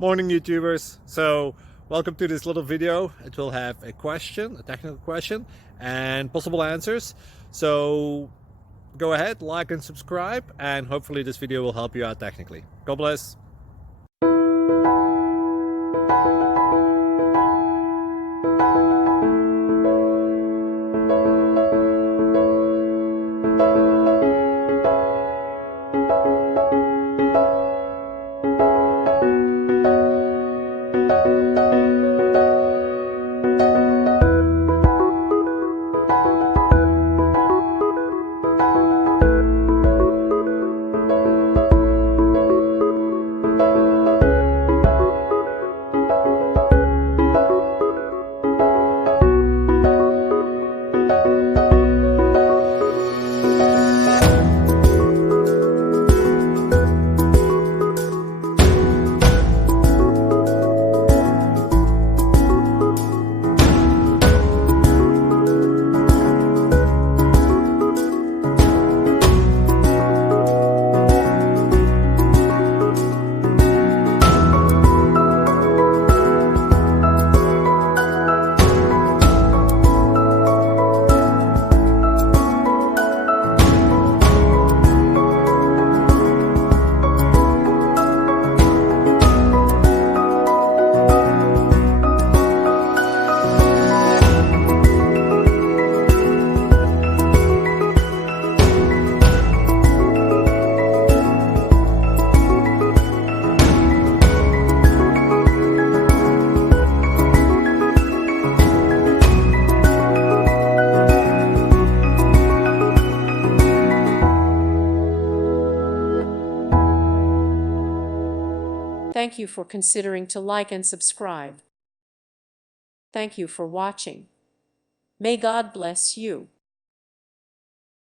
Morning YouTubers. So welcome to this little video. It will have a question, a technical question, and possible answers. So go ahead, like and subscribe, and hopefully this video will help you out technically. God bless. Thank you for considering to like and subscribe. Thank you for watching. May God bless you.